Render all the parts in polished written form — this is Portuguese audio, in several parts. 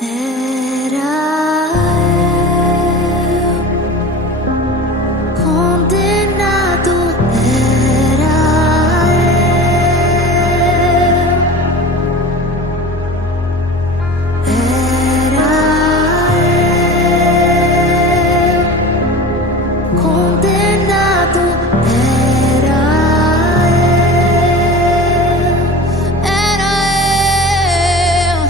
Era eu condenado, era eu condenado, era eu.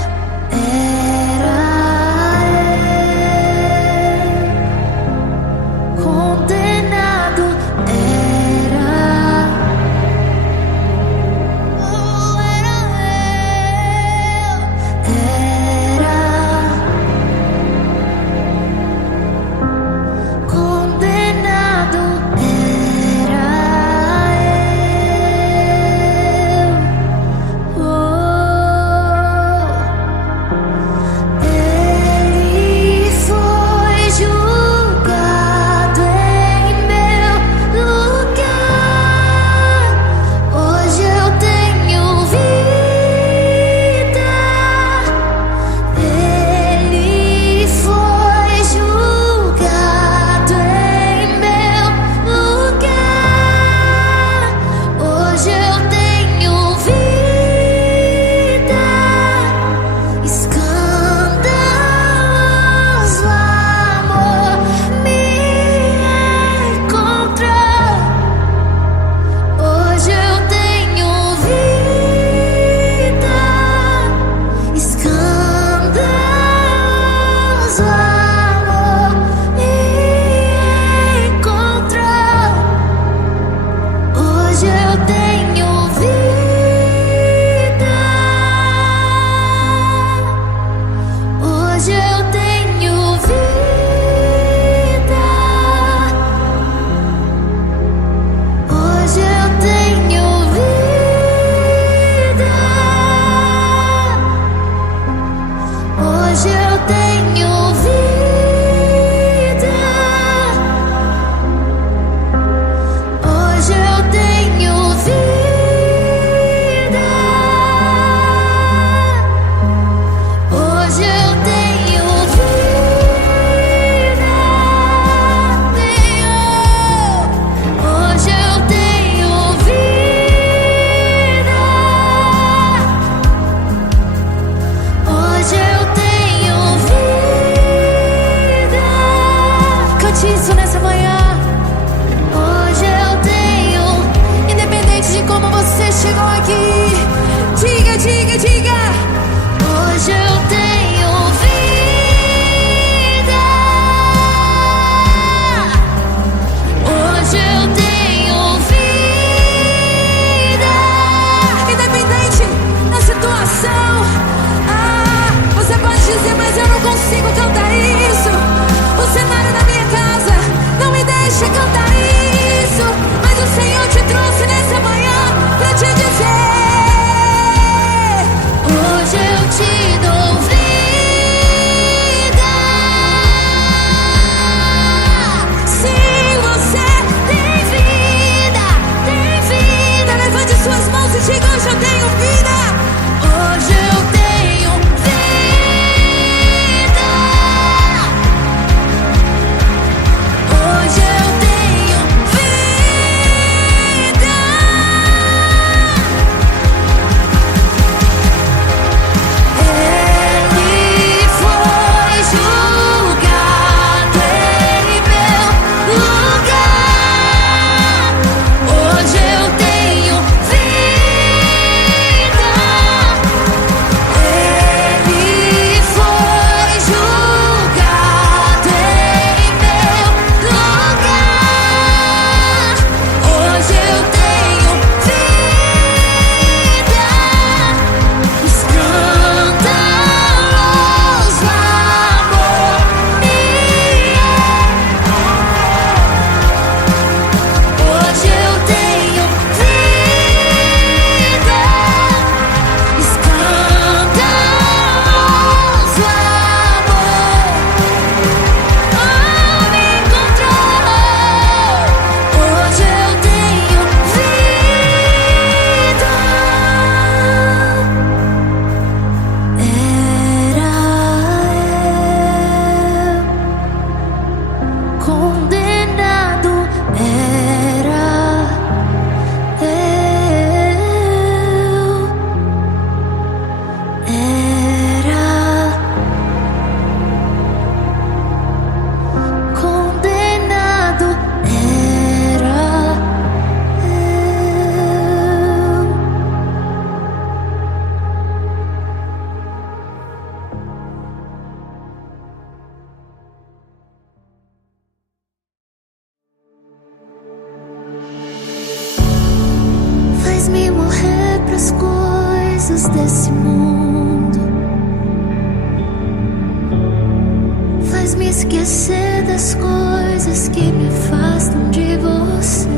esquecer das coisas que me afastam de você.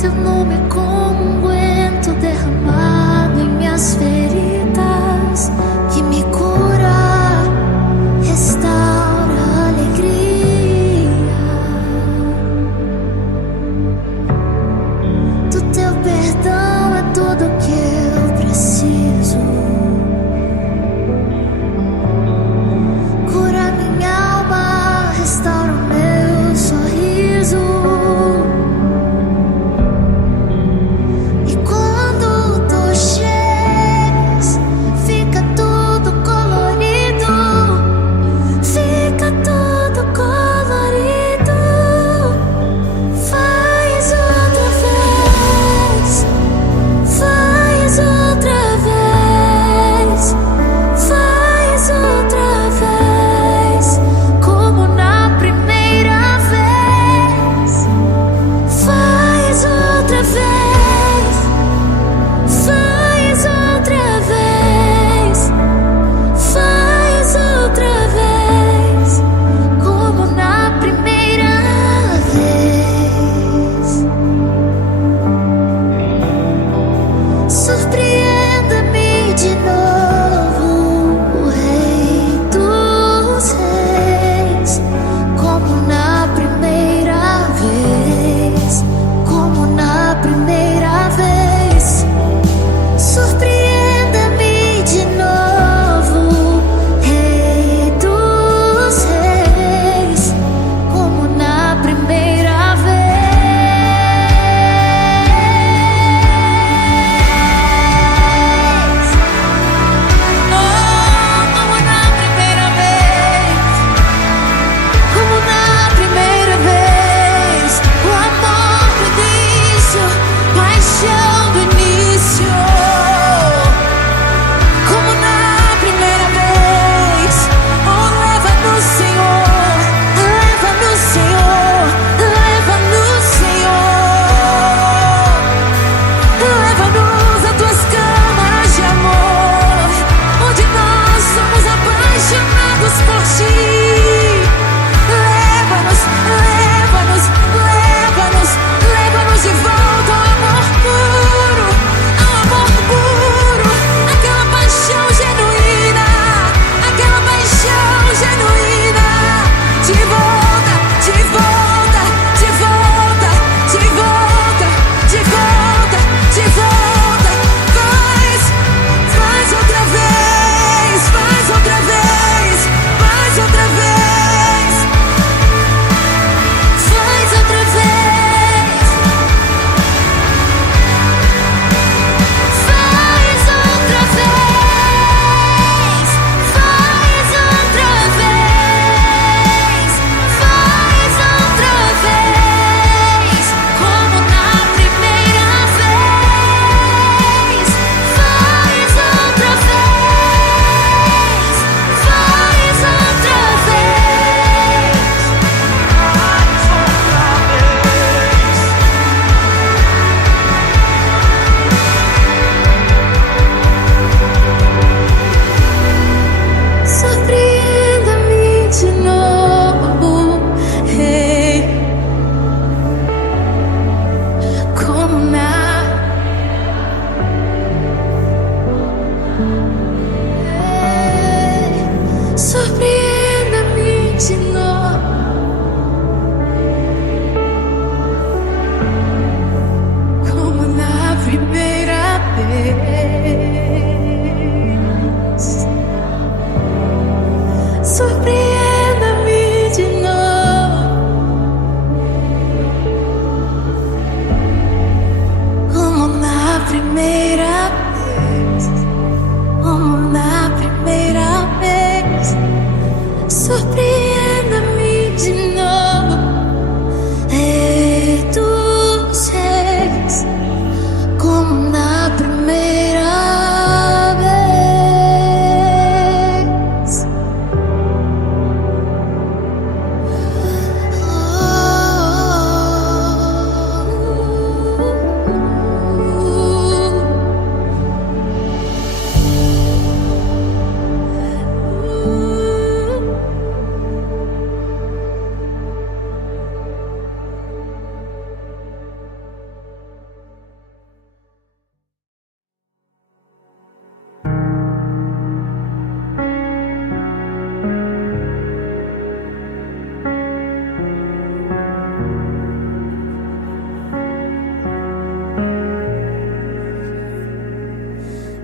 Teu nome é como um unguento derramado em minhas feridas, que me cura, restaura a alegria. Do teu perdão é tudo que eu preciso. Cura minha alma, restaura o meu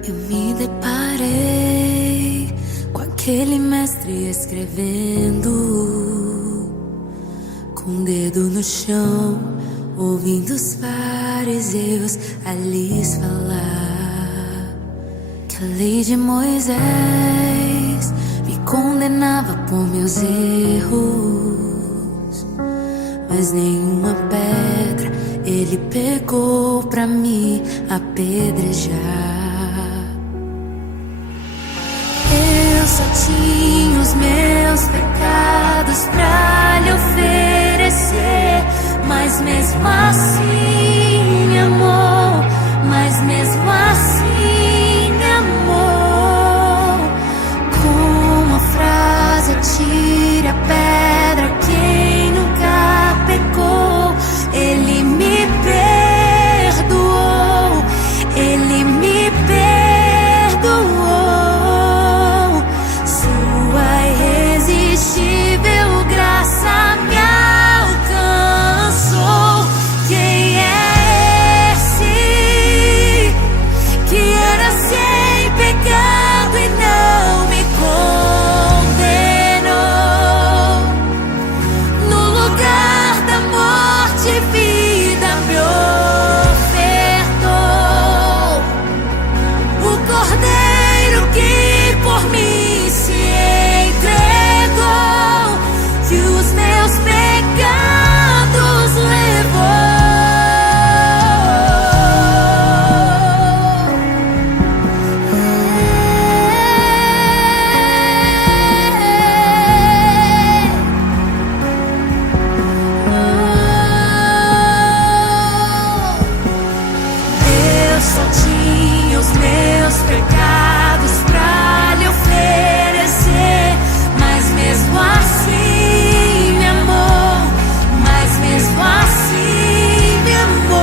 Eu me deparei com aquele mestre escrevendo, com o dedo no chão, ouvindo os fariseus a lhes falar que a lei de Moisés me condenava por meus erros, mas nenhuma pedra ele pegou pra me apedrejar. Eu só tinha os meus pecados pra lhe oferecer, mas mesmo assim me amou, mas mesmo assim me amou. Com a frase atire a pedra quem nunca pecou, ele me perdoou, ele me perdoou. Sua irresistível graça me alcançou. Quem é esse que era sem pecado e não me condenou? No lugar da morte, vida me ofertou. O Cordeiro que por mim se entregou, que os meus pecados levou. Eu só tinha os meus pecados pra lhe oferecer, mas mesmo assim me amou, mas mesmo assim me amou.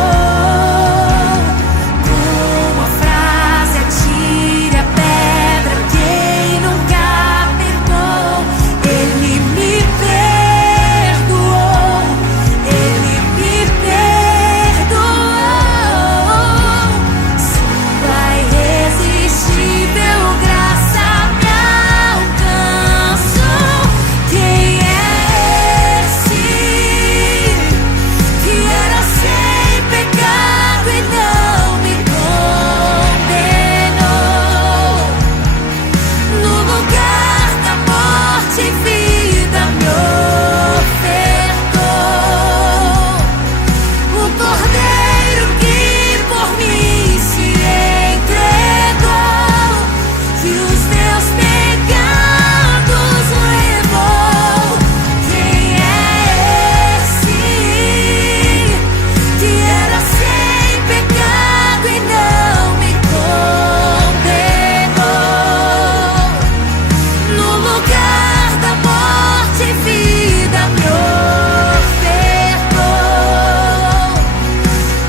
Com a frase atire a pedra quem nunca pecou, ele me perdoou, ele me perdoou. Sua irresistível graça me alcançou. Quem é esse que era sem pecado e não me condenou? No lugar da morte, vida me ofertou. O Cordeiro que por mim se entregou, que os meus pecados levou. Quem é esse que era sem pecado e não me condenou? No lugar da morte, vida me ofertou.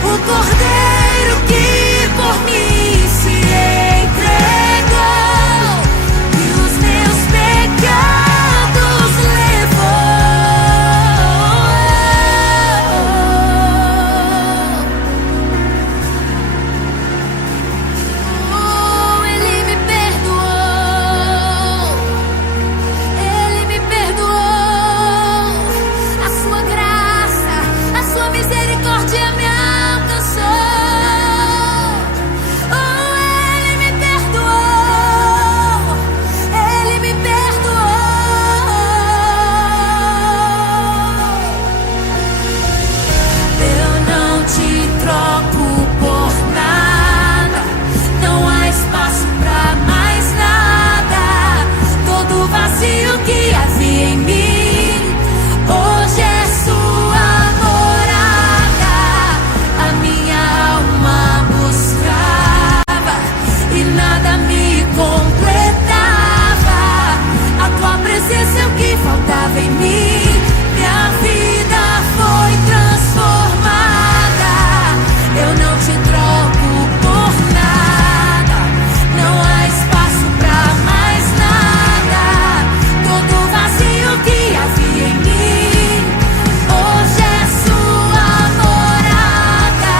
O Cordeiro que por mim se entregou, e os meus pecados levou. Ele me perdoou, ele me perdoou. A sua graça, a sua misericórdia me alcançou. Ele me perdoou, ele me perdoou. Eu não te troco por nada, não há espaço pra mais nada. Todo vazio que havia em mim hoje é sua morada. A minha alma buscava e nada me completava. A tua presença é o que faltava em mim. Minha vida foi transformada. Eu não te troco por nada, não há espaço pra mais nada. Todo vazio que havia em mim hoje é sua morada.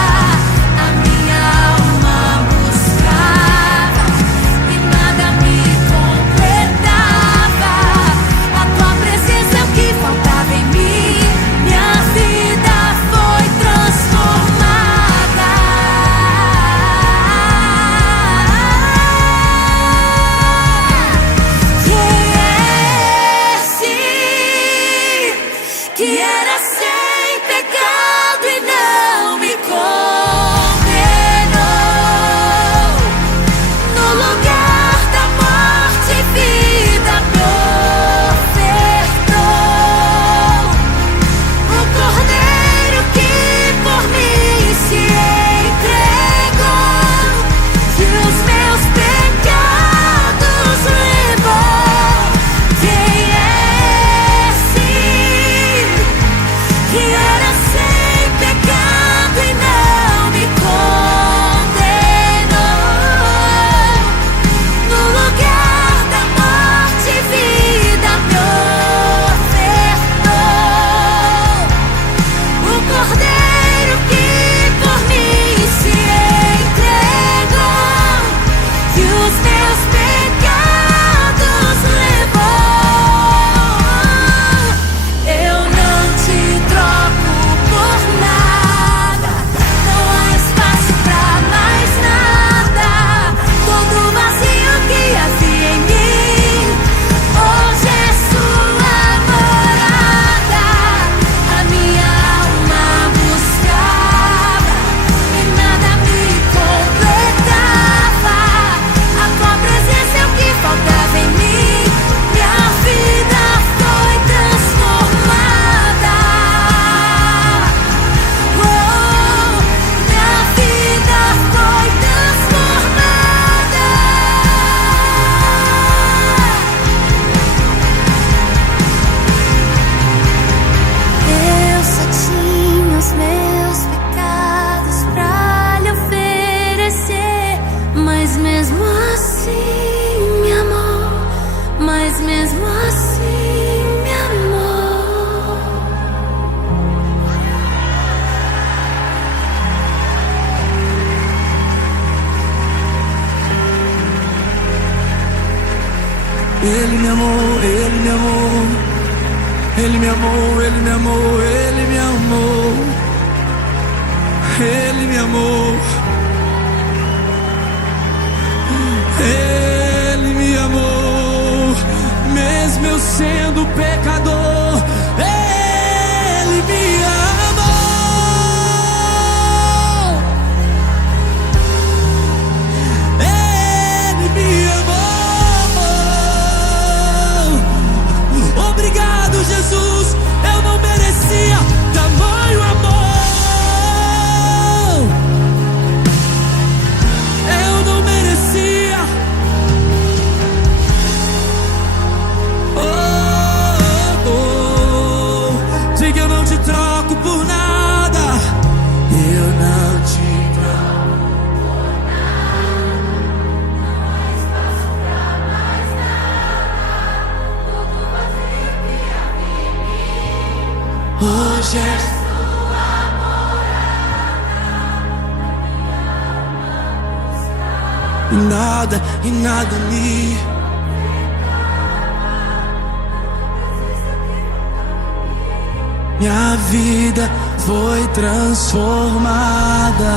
A minha alma buscava lugar da morte, vida me ofertou. O Cordeiro que por mim se entregou, que os meus pecados levou. Quem é esse que era sem pecado e não me condenou? No lugar da morte, vida me ofertou. O Cordeiro que por mim se entregou, que os meus pecados levou. Eu não te troco por nada, não há espaço pra mais nada. Todo vazio que havia em mim, hoje é sua morada. A minha alma buscava e nada me completava. A tua presença é o que faltava em mim. Minha vida foi transformada. Oh, minha vida foi transformada. Eu só tinha os meus pecados pra lhe oferecer, mas mesmo assim me amou, mas mesmo assim me amou. Ele me amou, ele me amou, ele me amou, ele me amou, ele me amou, ele me amou, ele me amou, mesmo eu sendo pecador, ele me amou, ele me amou. Obrigado, Jesus, eu não merecia tamanho amor. Eu não merecia. Sei que eu não te troco por nada. Eu não te troco por nada. Não há espaço pra mais nada. Todo vazio que havia em mim, hoje é sua morada. E nada me minha vida foi transformada.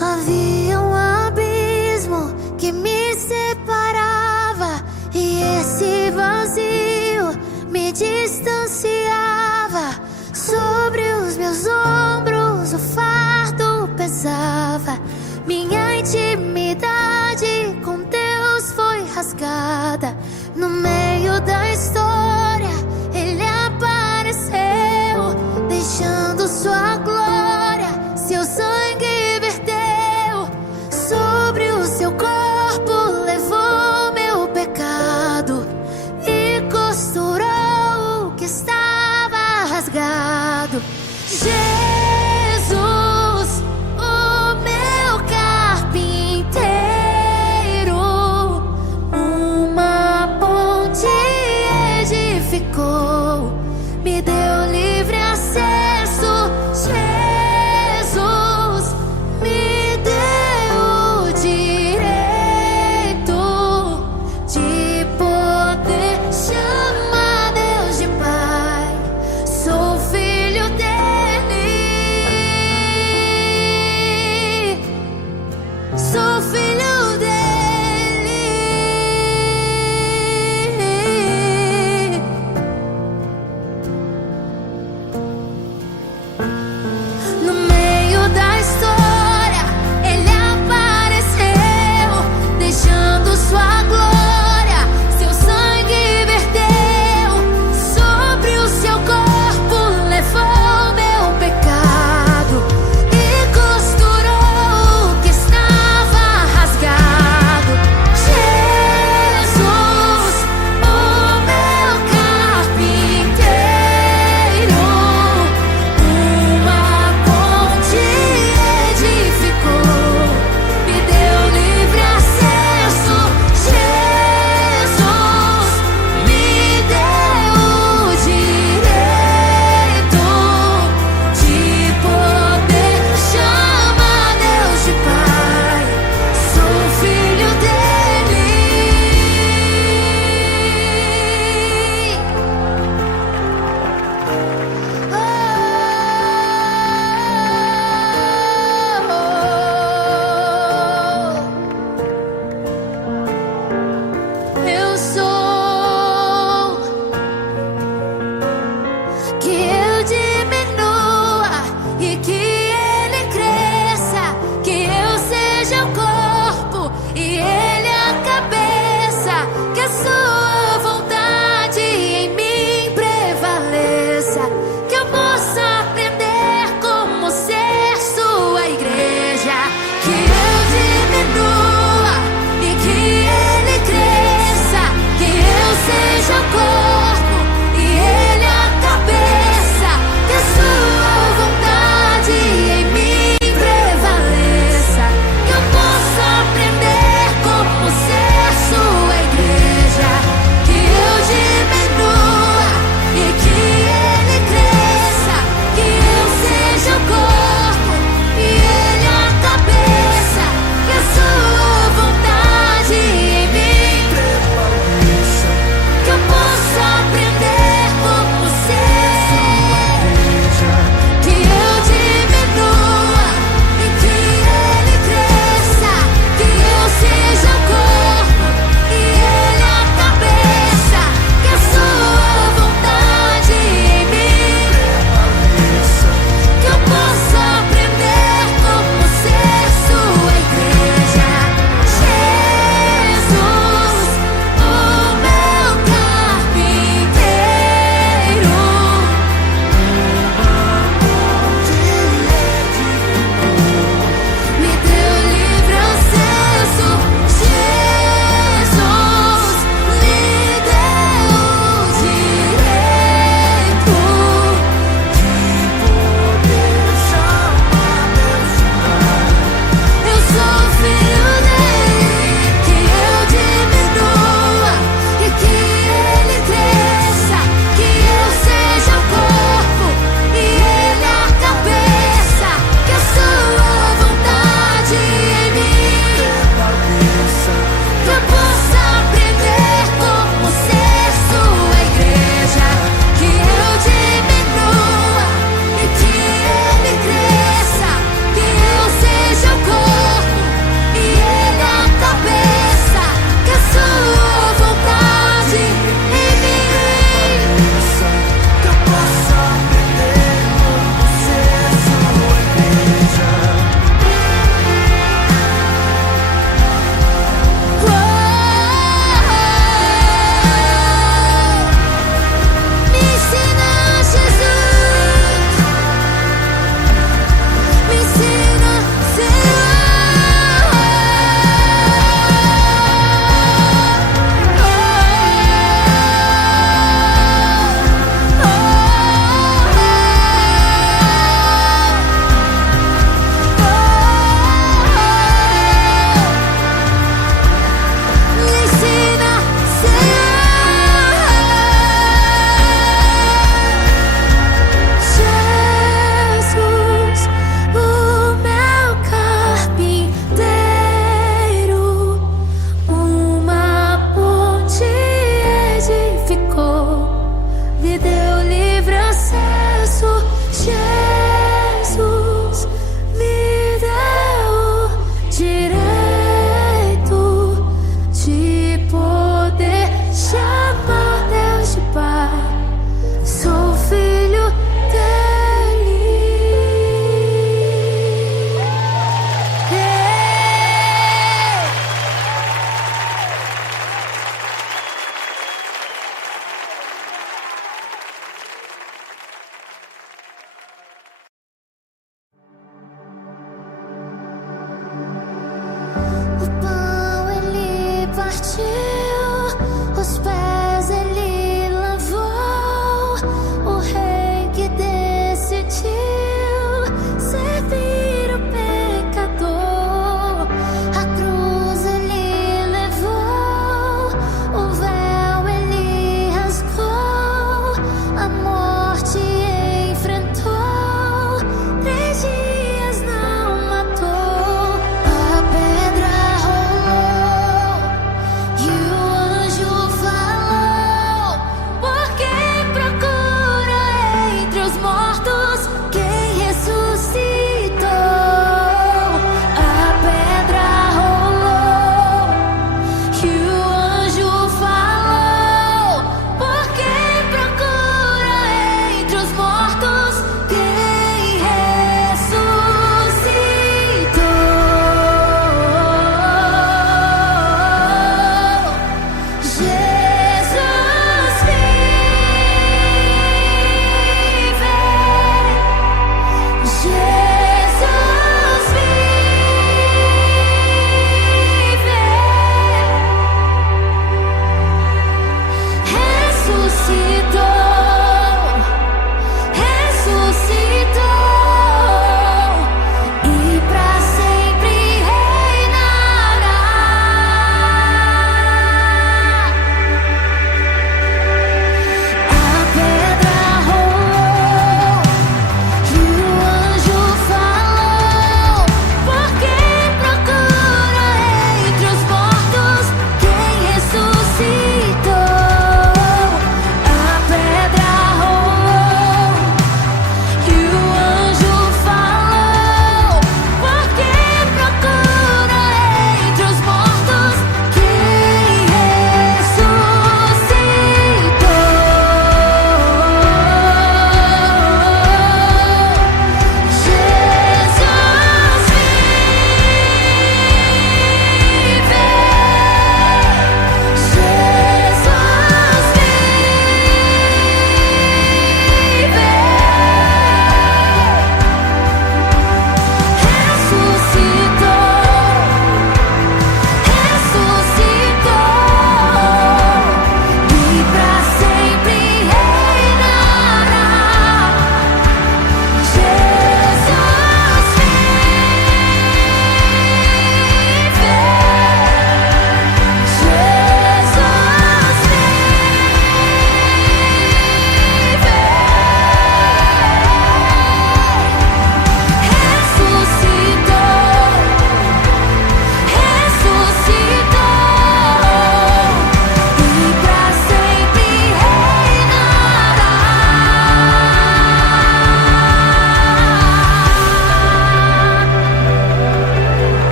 Havia um abismo que me separava, e esse vazio me distanciava. Sobre os meus ombros o fardo pesava. Minha intimidade com Deus foi rasgada. No meio da história Ele apareceu, deixando sua glória, seu sangue verteu. Sobre o seu corpo levou meu pecado e costurou o que estava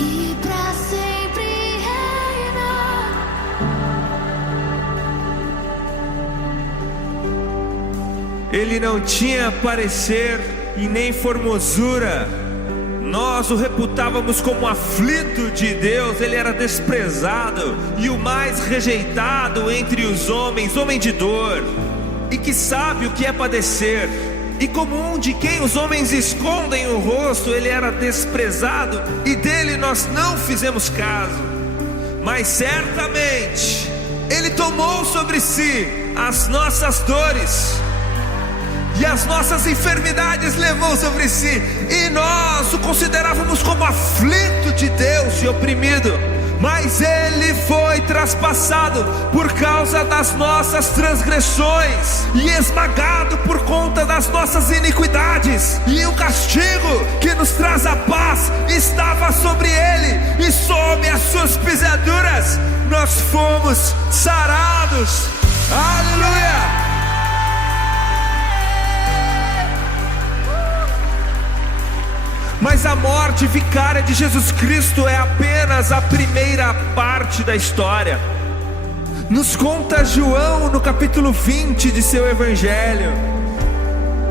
e pra sempre reinar. Ele não tinha parecer e nem formosura. Nós o reputávamos como aflito de Deus. Ele era desprezado e o mais rejeitado entre os homens, homem de dor, e que sabe o que é padecer. E como um de quem os homens escondem o rosto, ele era desprezado, e dele nós não fizemos caso. Mas certamente ele tomou sobre si as nossas dores e as nossas enfermidades levou sobre si, e nós o considerávamos como aflito de Deus e oprimido. Mas ele foi traspassado por causa das nossas transgressões e esmagado por conta das nossas iniquidades. E o castigo que nos traz a paz estava sobre ele, e sob as suas pisaduras nós fomos sarados. Aleluia! Mas a morte vicária de Jesus Cristo é apenas a primeira parte da história. Nos conta João no capítulo 20 de seu evangelho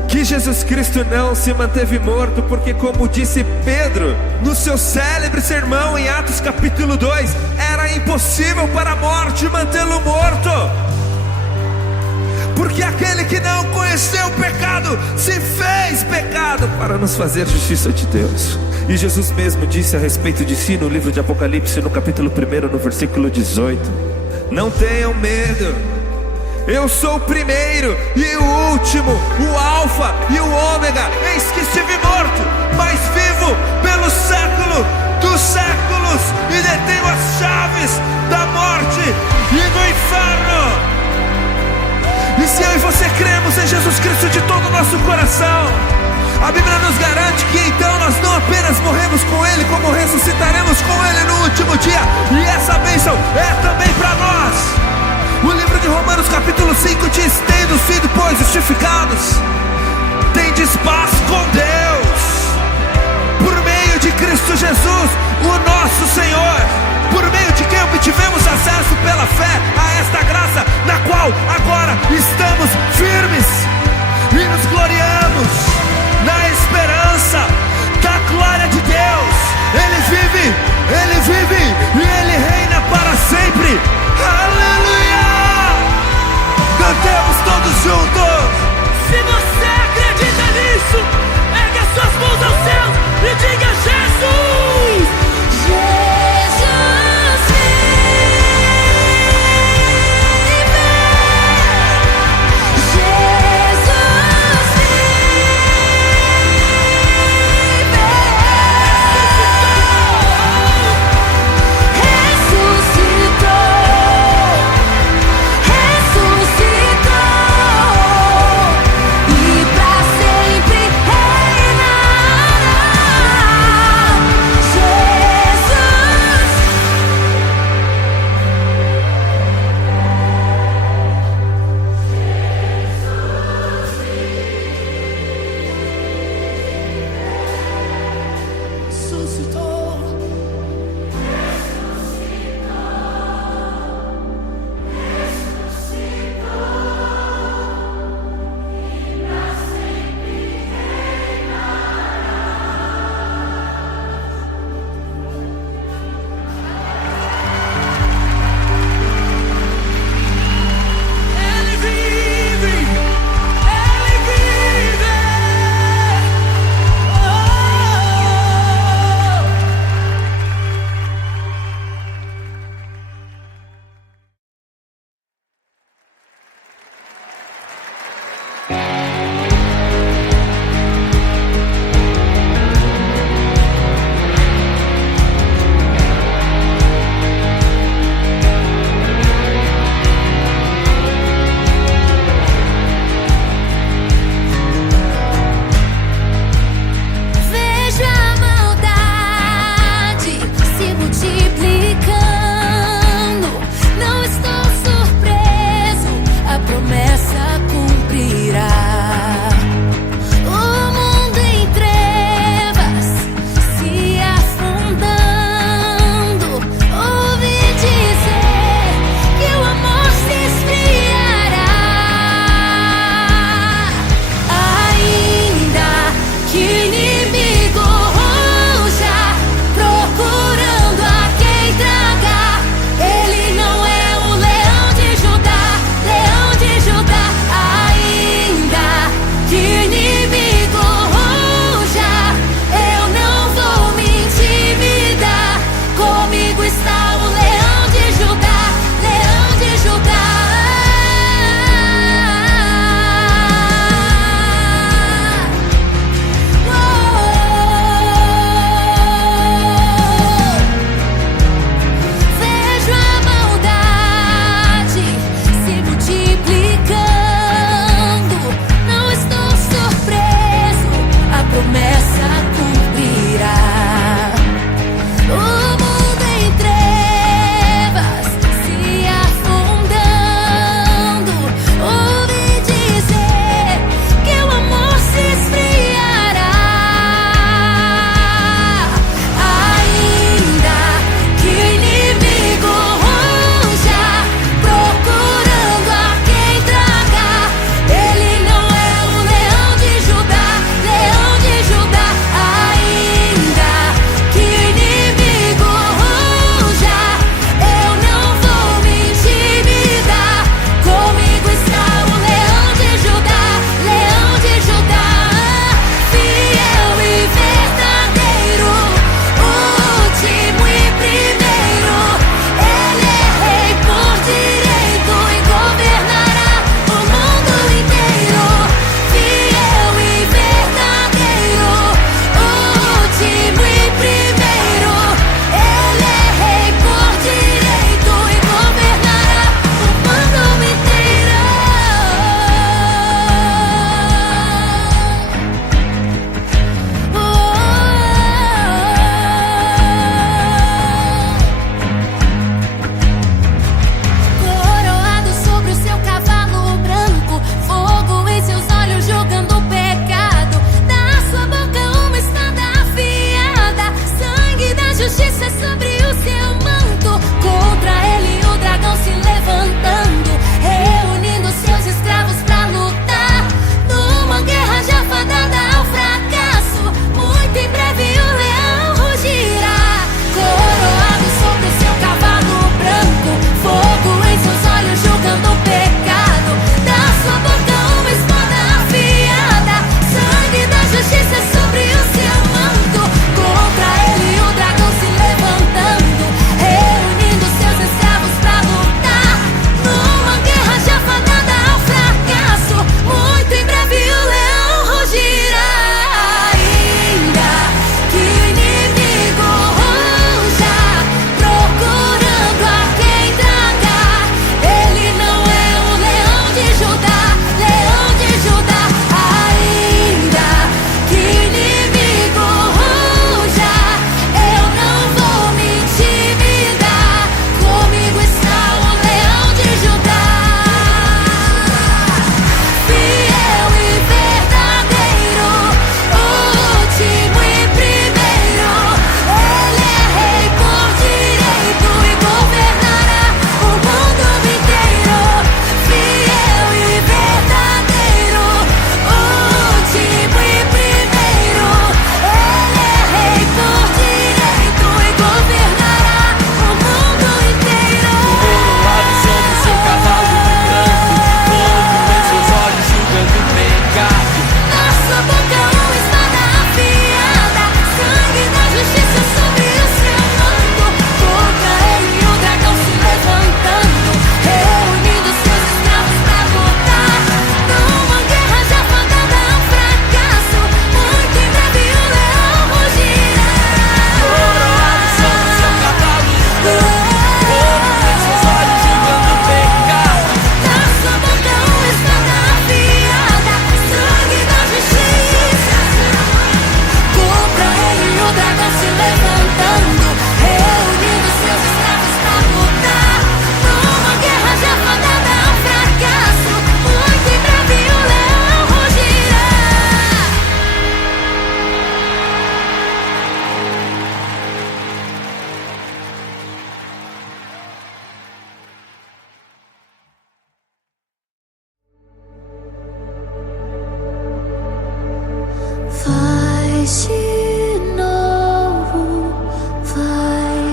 que Jesus Cristo não se manteve morto, porque, como disse Pedro no seu célebre sermão em Atos capítulo 2, era impossível para a morte mantê-lo morto. Porque aquele que não conheceu o pecado se fez pecado para nos fazer justiça de Deus. E Jesus mesmo disse a respeito de si no livro de Apocalipse, no capítulo 1, no versículo 18: não tenham medo, eu sou o primeiro e o último, o alfa e o ômega. Eis que estive morto, mas vivo pelo século dos séculos, e detenho as chaves da morte e do inferno. E se eu e você cremos em Jesus Cristo de todo o nosso coração, a Bíblia nos garante que então nós não apenas morremos com Ele, como ressuscitaremos com Ele no último dia. E essa bênção é também para nós. O livro de Romanos capítulo 5 diz: tendo sido, pois, justificados, tendes paz com Deus, por meio de Cristo Jesus, o nosso Senhor, por meio de quem obtivemos acesso pela fé a esta graça, na qual agora estamos firmes e nos gloriamos na esperança da glória de Deus. Ele vive e Ele reina para sempre. Aleluia! Cantemos todos juntos. Se você acredita nisso, ergue as suas mãos aos céus e diga: Jesus! Jesus vive.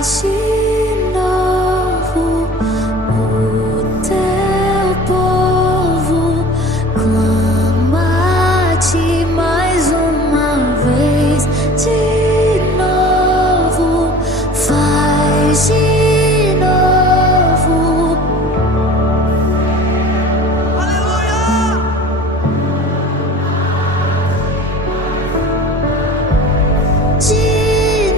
Faz de novo o teu povo clama a ti mais uma vez. De novo, faz de novo. Aleluia! De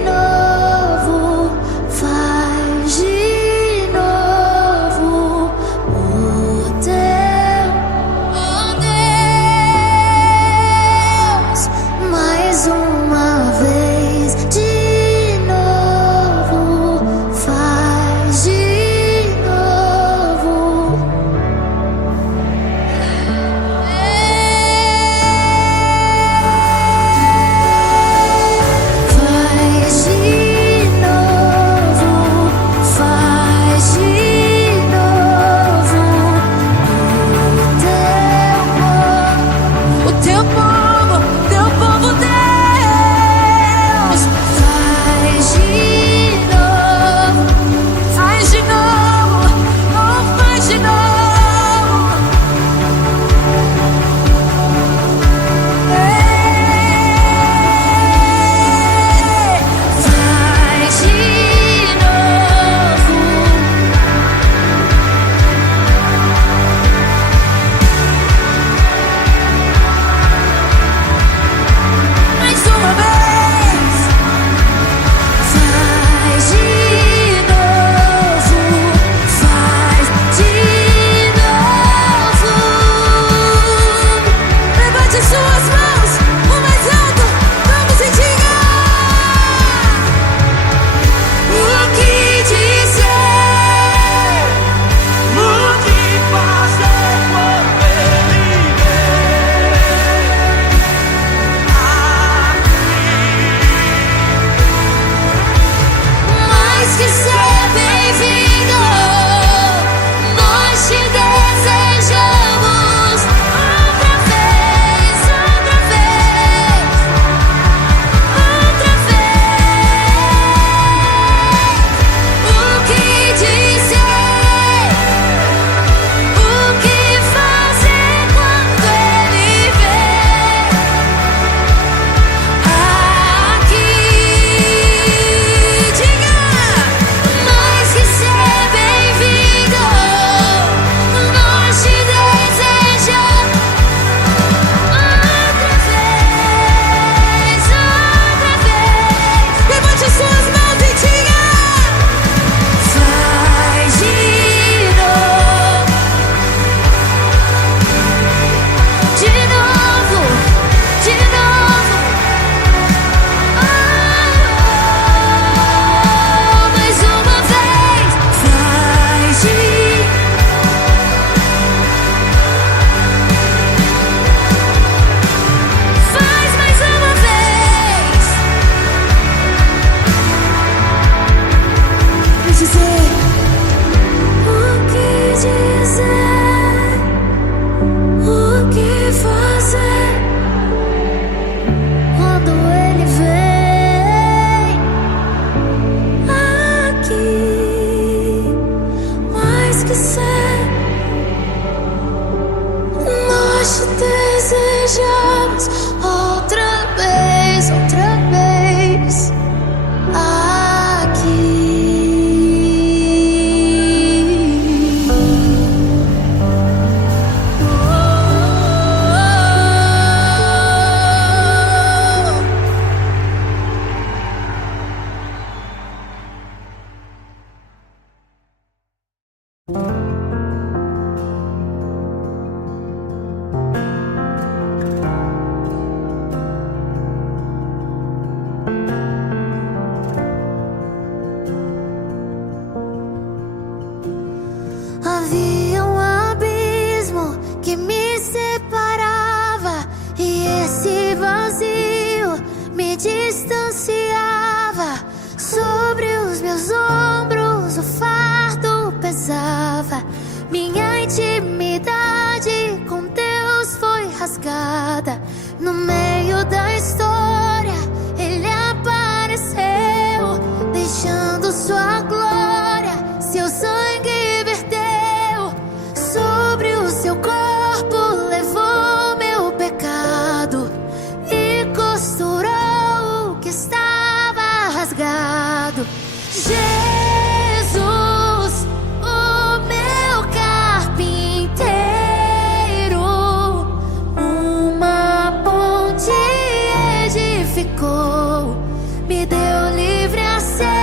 novo, faz de novo o teu, oh Deus, mais uma vez. De novo, faz de novo. Faz de novo, faz de novo o teu povo, Deus. Faz de novo, oh, faz de novo. Faz de novo. Mais uma vez. Faz de novo. Faz de novo. Levante suas mãos o mais alto. Vamos e diga o que dizer. O que fazer quando ele Mais que ser bem-vindo, nós te desejamos outra vez, outra vez, outra vez. O que dizer, o que fazer quando ele vem aqui? Diga, mais que ser bem-vindo, nós te desejamos outra vez, outra vez. Levante suas mãos e diga: faz de novo, de novo, de novo. Mais uma vez, faz de. Faz mais uma vez. O que dizer, o que fazer quando ele vem aqui? Mais que ser, nós te desejamos outra vez, outra vez aqui. vendo sua glória, seu sangue verteu sobre o seu corpo, levou meu pecado e costurou o que estava rasgado. Jesus, o meu carpinteiro, uma ponte edificou, me deu livre acesso.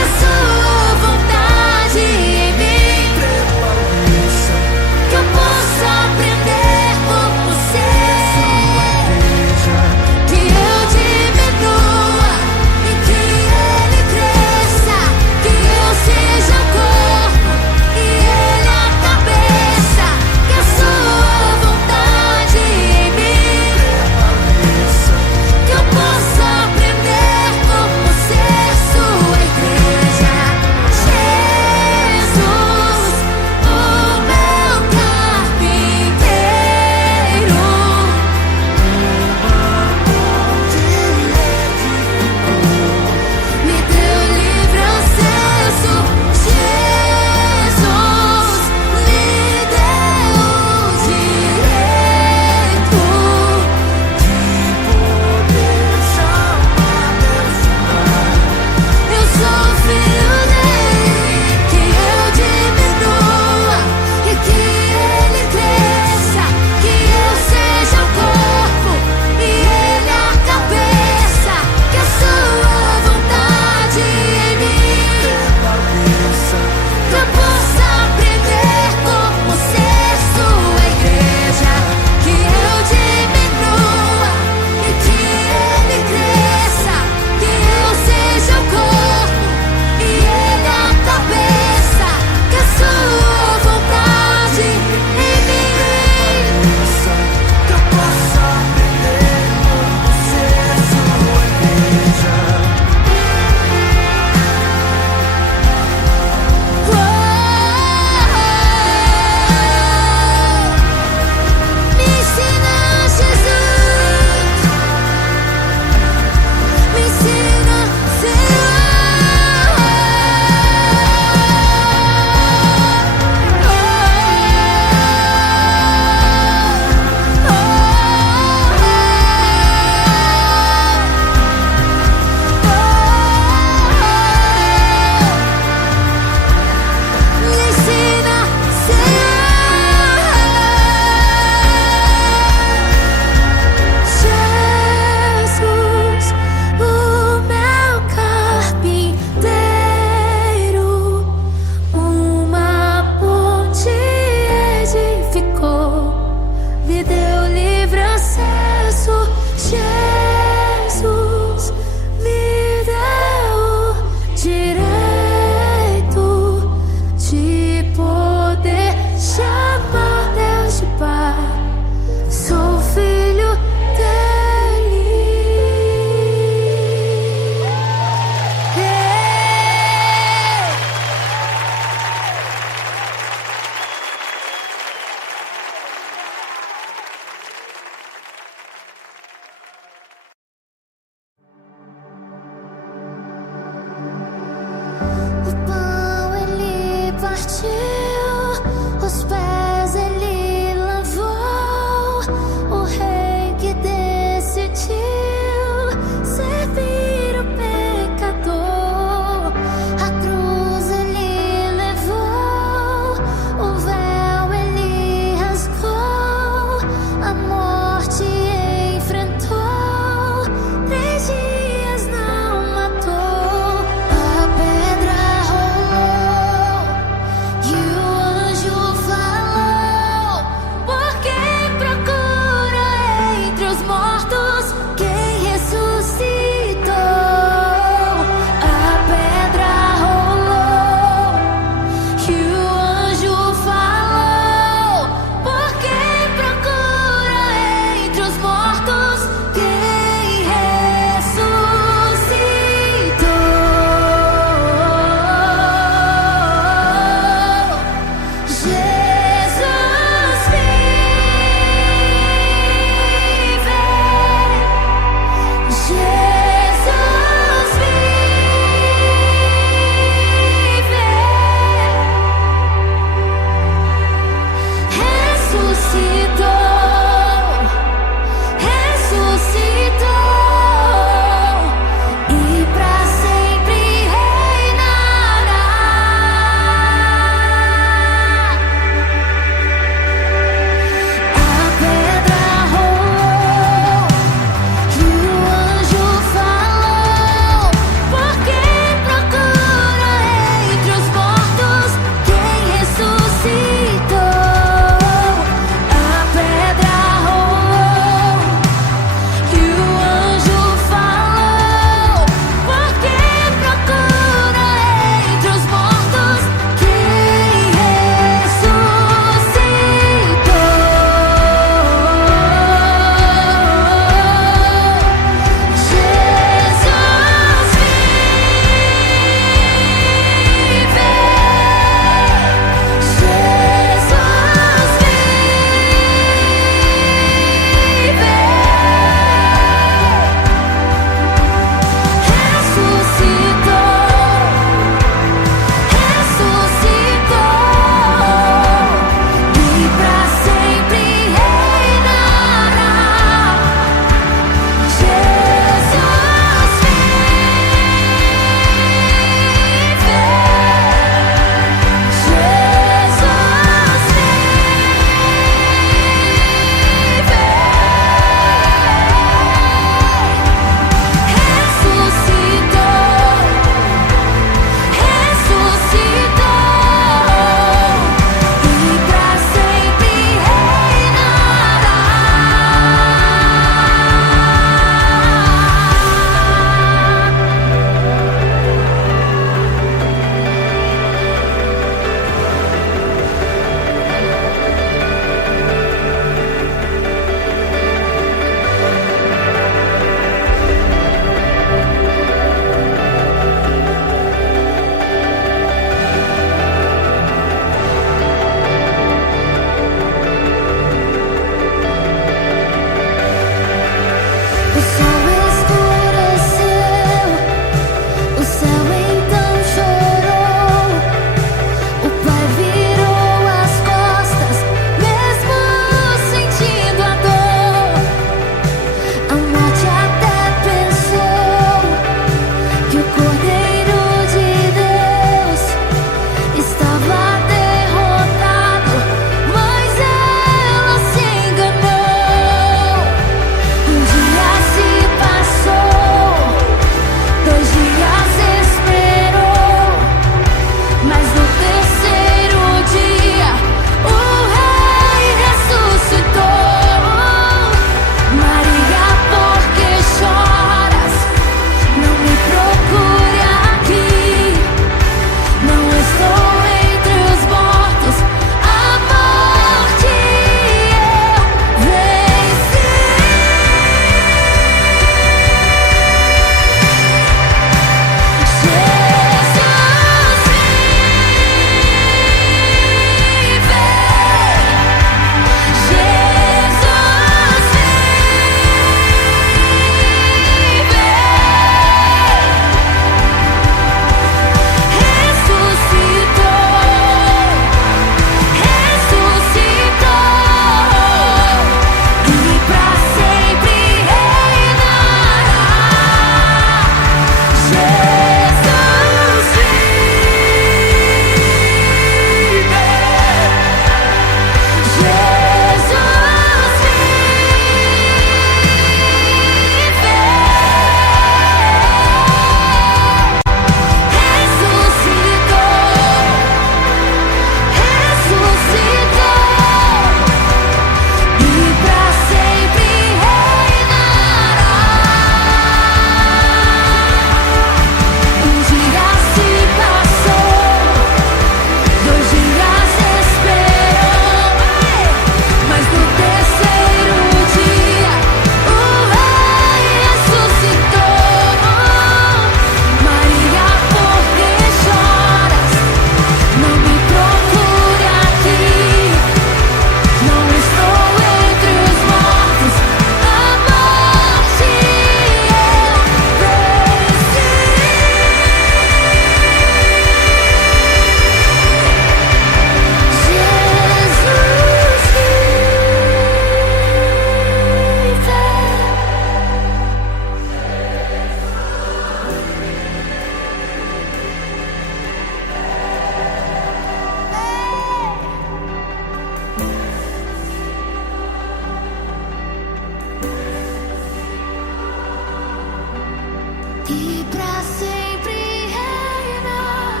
e pra sempre reinar.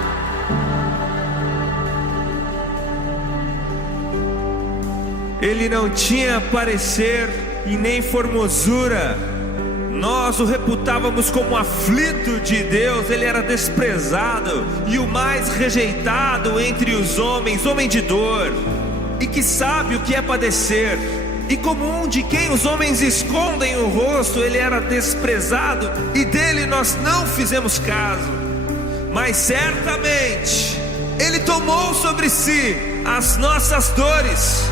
Ele não tinha parecer e nem formosura. Nós o reputávamos como aflito de Deus. Ele era desprezado e o mais rejeitado entre os homens, homem de dor, e que sabe o que é padecer. E como um de quem os homens escondem o rosto, ele era desprezado, e dele nós não fizemos caso. Mas certamente ele tomou sobre si as nossas dores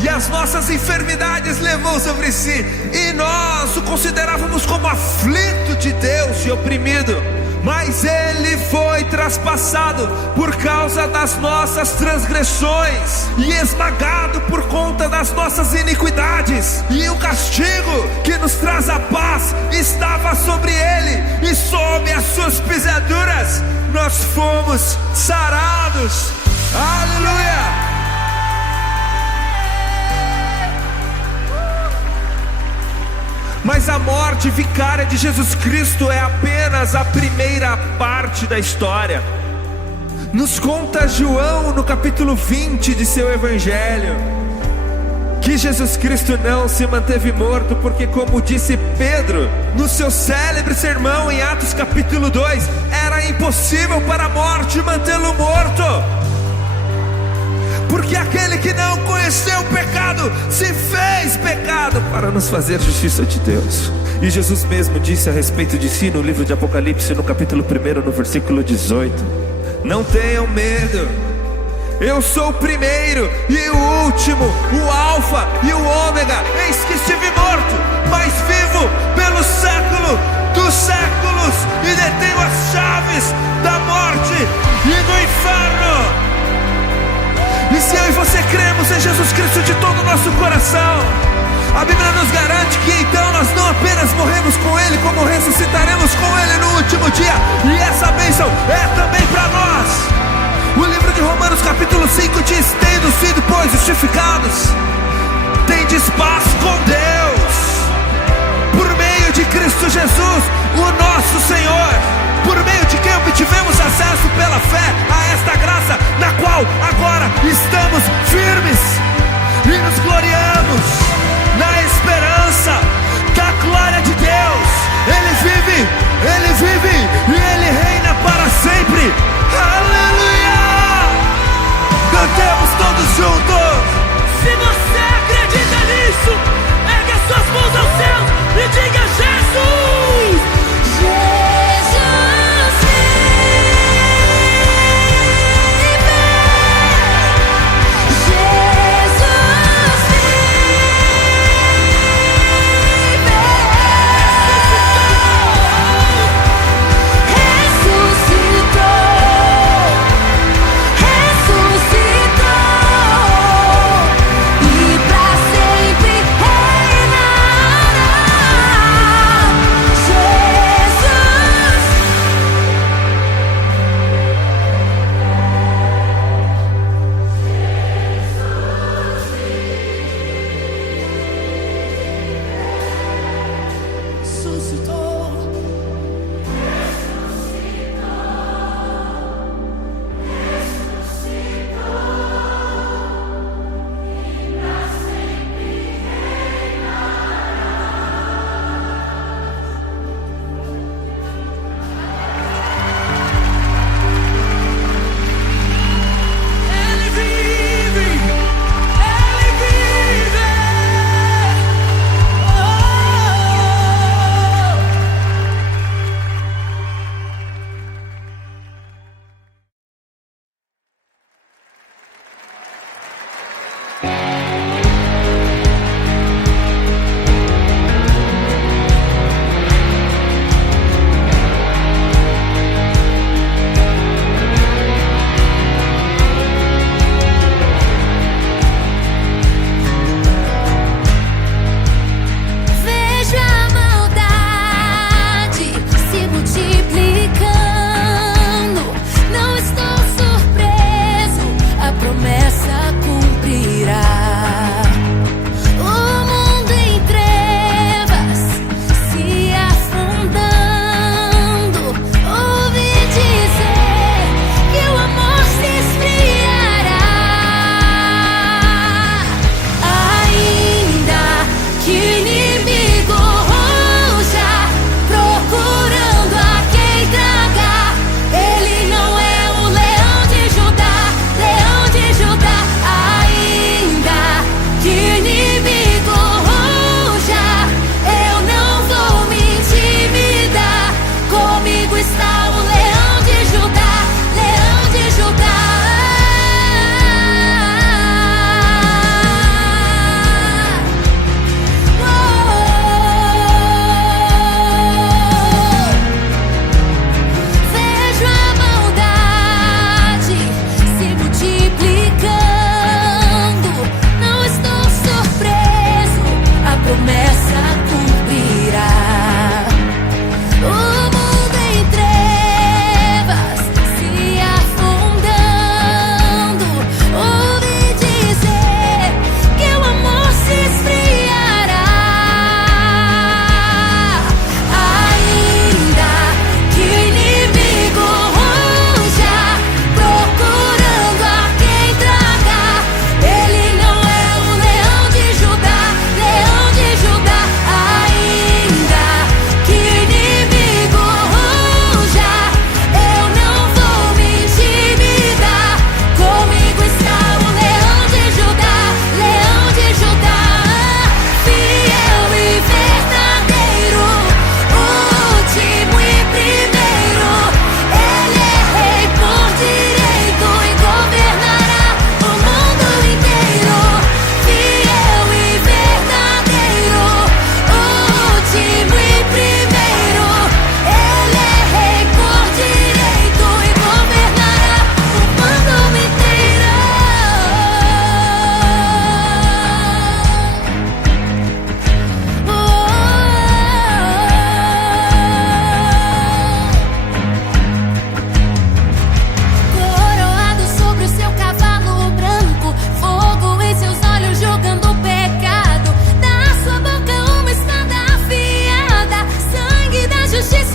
e as nossas enfermidades levou sobre si, e nós o considerávamos como aflito de Deus e oprimido. Mas ele foi traspassado por causa das nossas transgressões e esmagado por conta das nossas iniquidades. E o castigo que nos traz a paz estava sobre ele, e sob as suas pisaduras nós fomos sarados. Aleluia! Mas a morte vicária de Jesus Cristo é apenas a primeira parte da história. Nos conta João no capítulo 20 de seu evangelho que Jesus Cristo não se manteve morto, porque, como disse Pedro no seu célebre sermão em Atos capítulo 2, era impossível para a morte mantê-lo morto. Porque aquele que não conheceu o pecado se fez pecado para nos fazer justiça de Deus. E Jesus mesmo disse a respeito de si no livro de Apocalipse, no capítulo 1, no versículo 18: não tenham medo, eu sou o primeiro e o último, o alfa e o ômega. Eis que estive morto, mas vivo pelo século dos séculos, e detenho as chaves da morte e do inferno. E se eu e você cremos em Jesus Cristo de todo o nosso coração, a Bíblia nos garante que então nós não apenas morremos com Ele, como ressuscitaremos com Ele no último dia. E essa bênção é também para nós. O livro de Romanos capítulo 5 diz: tendo sido, pois, justificados, tendes paz com Deus, por meio de Cristo Jesus, o nosso Senhor, por meio de quem obtivemos acesso pela fé a esta graça, na qual agora estamos firmes e nos gloriamos na esperança da glória de Deus. Ele vive e Ele reina para sempre. Aleluia! Cantemos todos juntos. Se você acredita nisso, ergue as suas mãos aos céus e diga: Jesus! Jesus vive, Jesus vive.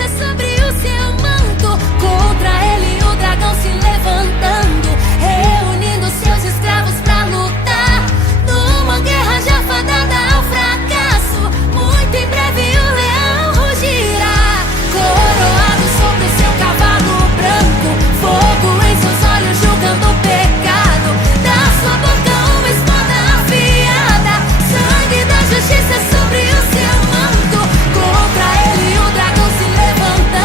justiça sobre o seu manto. Contra ele o dragão se levantando, reunindo seus escravos pra lutar numa guerra já fadada ao fracasso. Muito em breve o leão rugirá, coroado sobre o seu cavalo branco, fogo em seus olhos julgando o pecado. Da sua boca uma espada afiada, sangue da justiça sobre o seu manto. Contra ele o dragão se levantando,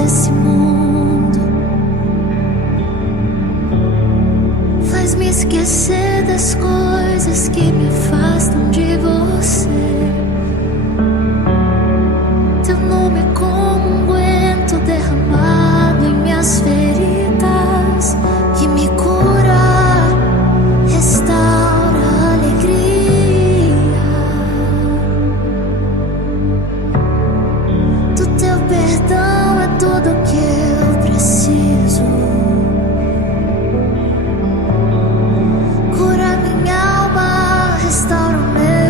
desse mundo. Faz-me esquecer das coisas que me afastam de você. Teu nome é como um unguento derramado em minhas feridas, que me cura, restaura a alegria. Do teu perdão é tudo que eu preciso. Cura minha alma, restaura o meu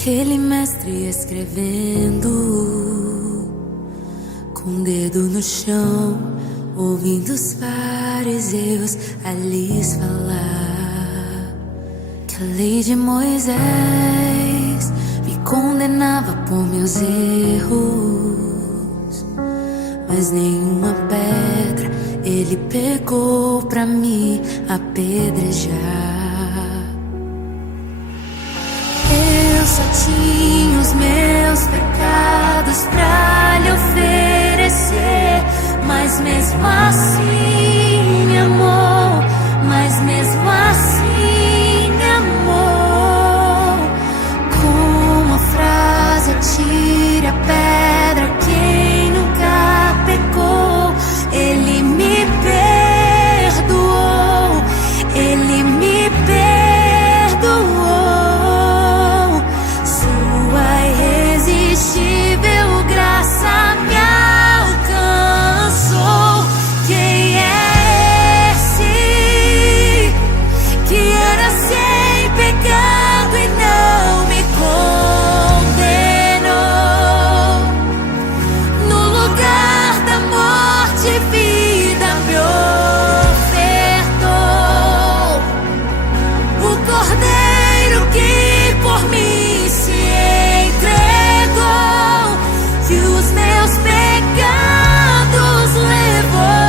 Aquele mestre escrevendo com o dedo no chão, ouvindo os fariseus a lhes falar que a lei de Moisés me condenava por meus erros, mas nenhuma pedra ele pegou pra me apedrejar. Eu só tinha os meus pecados pra lhe oferecer, mas mesmo assim me amou, mas mesmo assim me amou. Com uma frase atire a pedra quem nunca pecou. Ele me perdoou, ele me perdoou. Sua irresistível graça me alcançou. Quem é esse que era sem pecado e não me condenou? No lugar da morte, vida me ofertou. O Cordeiro que por mim se entregou, que os meus pecados levou.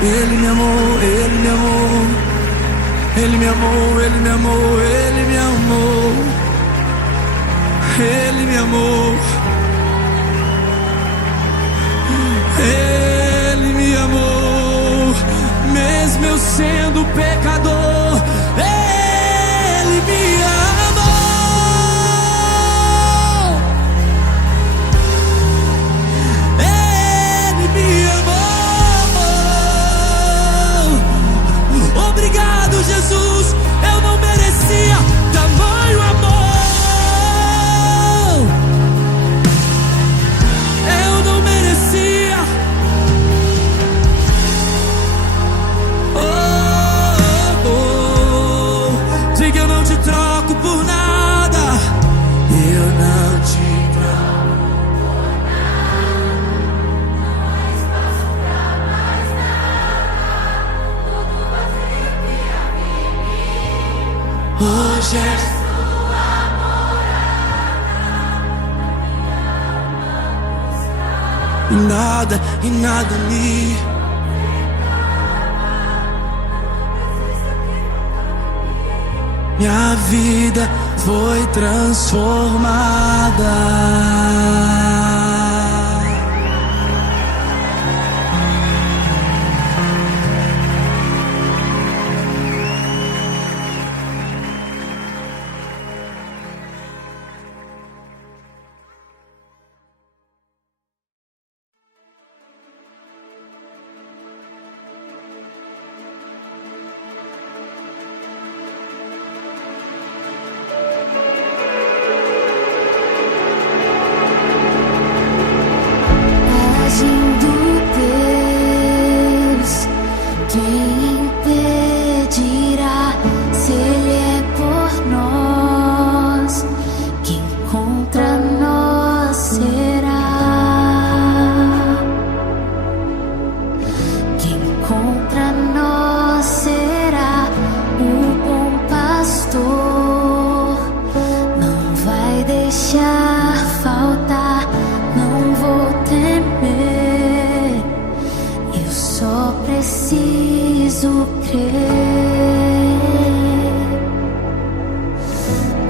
Ele me amou, Ele me amou. Ele me amou, Ele me amou, Ele me amou. Ele me amou. Ele me amou, mesmo eu sendo pecador. Ele me amou. Ele me amou. Obrigado, Jesus. Eu não merecia tamanho amor. Eu não merecia. Diga, eu não te troco por nada. Eu não te troco por nada. Não há espaço pra mais nada. Tudo vazio que havia em mim. Hoje é sua morada. Na minha alma buscar. E nada me minha vida foi transformada. Agindo Deus, quem impedirá? Se Ele é por nós, quem contra nós será? Quem contra nós será? O bom pastor não vai deixar faltar. Não vou temer, eu só preciso crer.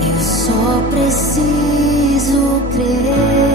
Eu só preciso crer.